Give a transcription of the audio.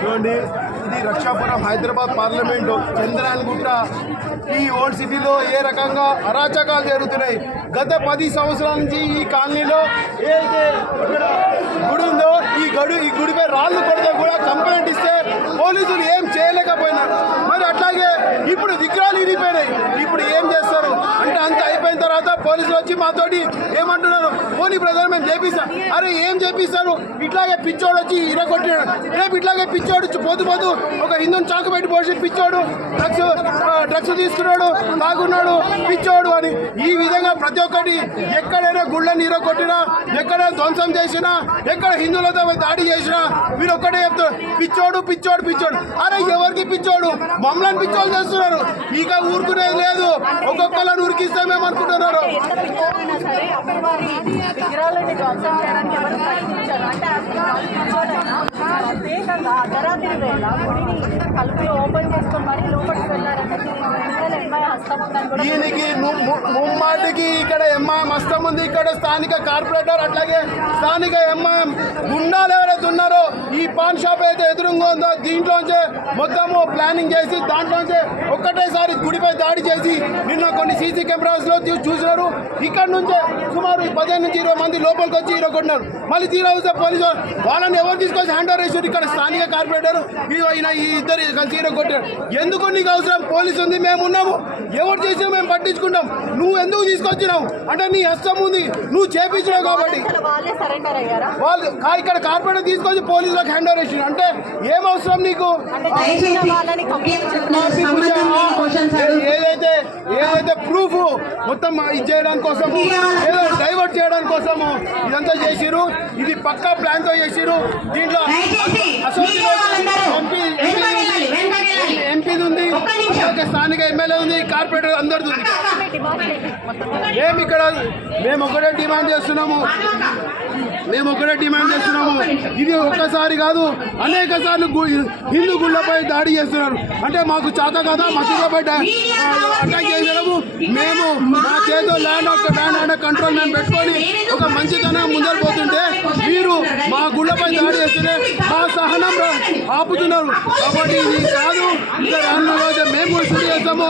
చూడండి, ఇది రక్షాపురం హైదరాబాద్ పార్లమెంటు చంద్రాయణగుట్ట ఈ ఓల్డ్ సిటీలో ఏ రకంగా అరాచకాలు జరుగుతున్నాయి. గత 10 సంవత్సరాల నుంచి ఈ కాలనీలో ఏదైతే ఇక్కడ గుడి ఉందో ఈ గుడిపై రాళ్ళు కొడితే కూడా కంప్లైంట్ ఇస్తే పోలీసులు ఏం చేయలేకపోయినారు. మరి అట్లాగే ఇప్పుడు విగ్రహాలు ఇరిగిపోయినాయి. ఇప్పుడు ఏం చేస్తారు అంటే అంత అయిపోయిన తర్వాత పోలీసులు వచ్చి మాతోటి ఏమంటున్నారు, పోనీ బ్రదర్ మేము చేపిస్తాం. అరే ఏం చేపిస్తారు, ఇట్లాగే పిచ్చోడు వచ్చి ఇరగొట్టినాడు. రేపు ఇట్లాగే పిచ్చోడు పోతూ ఒక హిందుని చాకు పెట్టి పోసి పిచ్చోడు డ్రగ్స్ తీసుకున్నాడు, తాగున్నాడు, పిచ్చోడు అని ఈ విధంగా ప్రతి ఒక్కటి ఎక్కడైనా గుళ్ళని ఇరగొట్టినా, ఎక్కడైనా ధ్వంసం చేసినా, ఎక్కడ హిందువులతో దాడి చేసినా వీరు ఒక్కటే చెప్తారు, పిచ్చోడు పిచ్చోడు పిచ్చోడు. అరే ఎవరికి పిచ్చోడు, మమ్మల్ని పిచ్చోడు చేస్తున్నారు. ఇక ఊరుకునేది లేదు, ఒక్కొక్కళ్ళని ఉరికిస్తామేమో అనుకుంటున్నారు. దీనికి ముమ్మాటికి ఇక్కడ ఎంఐఎం హస్తం ఉంది. ఇక్కడ స్థానిక కార్పొరేటర్ అట్లాగే స్థానిక ఎంఐఎం గుండాలు ఎవరైతే ఉన్నారో ఈ పాన్ షాప్ అయితే ఎదురుగా ఉందో దీంట్లోంచే మొత్తము ప్లానింగ్ చేసి దాంట్లోంచే ఒక్కటేసారి గుడిపై దాడి చేసి నిన్న కొన్ని సీసీ కెమెరాస్ లో చూసినారు. ఇక్కడ నుంచే సుమారు 15 నుంచి 20 మంది లోపలికి వచ్చి ఇరగొట్టినారు. మళ్ళీ తీరా వస్తే పోలీసు వాళ్ళని ఎవరు తీసుకొచ్చి హ్యాండ్ ఓవర్ చేశారు. ఇక్కడ స్థానిక కార్పొరేటర్ ఈ ఇద్దరు కలిసి ఇరగొట్టారు. ఎందుకు నీకు అవసరం, పోలీసు ఉంది, మేము ఉన్నాము, ఎవరు చేసినా మేము పట్టించుకుంటాం. నువ్వు ఎందుకు తీసుకొచ్చినావు అంటే నీ హస్తం ఉంది, నువ్వు చేపించినావు కాబట్టి వాళ్ళు ఇక్కడ కార్పొరేటర్ తీసుకొచ్చి పోలీసులకు హ్యాండ్ ఓవర్ చేసిన అంటే ఏం అవసరం నీకు? ఏదైతే ప్రూఫ్ మొత్తం ఇది చేయడానికి కోసము, ఏదో డైవర్ట్ చేయడానికి కోసము ఇదంతా చేసిరు. ఇది పక్కా ప్లాన్ తో చేసిరు. దీంట్లో ఎంపీది ఉంది, స్థానిక ఎమ్మెల్యే ఉంది, కార్పొరేటర్ అందరిది ఉంది. మేము ఒకటే డిమాండ్ చేస్తున్నాము. ఇది ఒక్కసారి కాదు, అనేక సార్లు హిందూ గుళ్ళపై దాడి చేస్తున్నారు. అంటే మాకు చేత కదా మసీదులపై అటాక్ చేసినాము. మేము మా చేతిలో ల్యాండ్ ఆర్డర్ కంట్రోల్ మేము పెట్టుకొని ఒక మంచితనం ముందరు పోతుంటే మీరు మా గుళ్ళపై దాడి చేస్తూనే మా సహనం ఆపుతున్నారు. కాబట్టి ఇది కాదు, ఇంకా మేము కూడా చేస్తాము.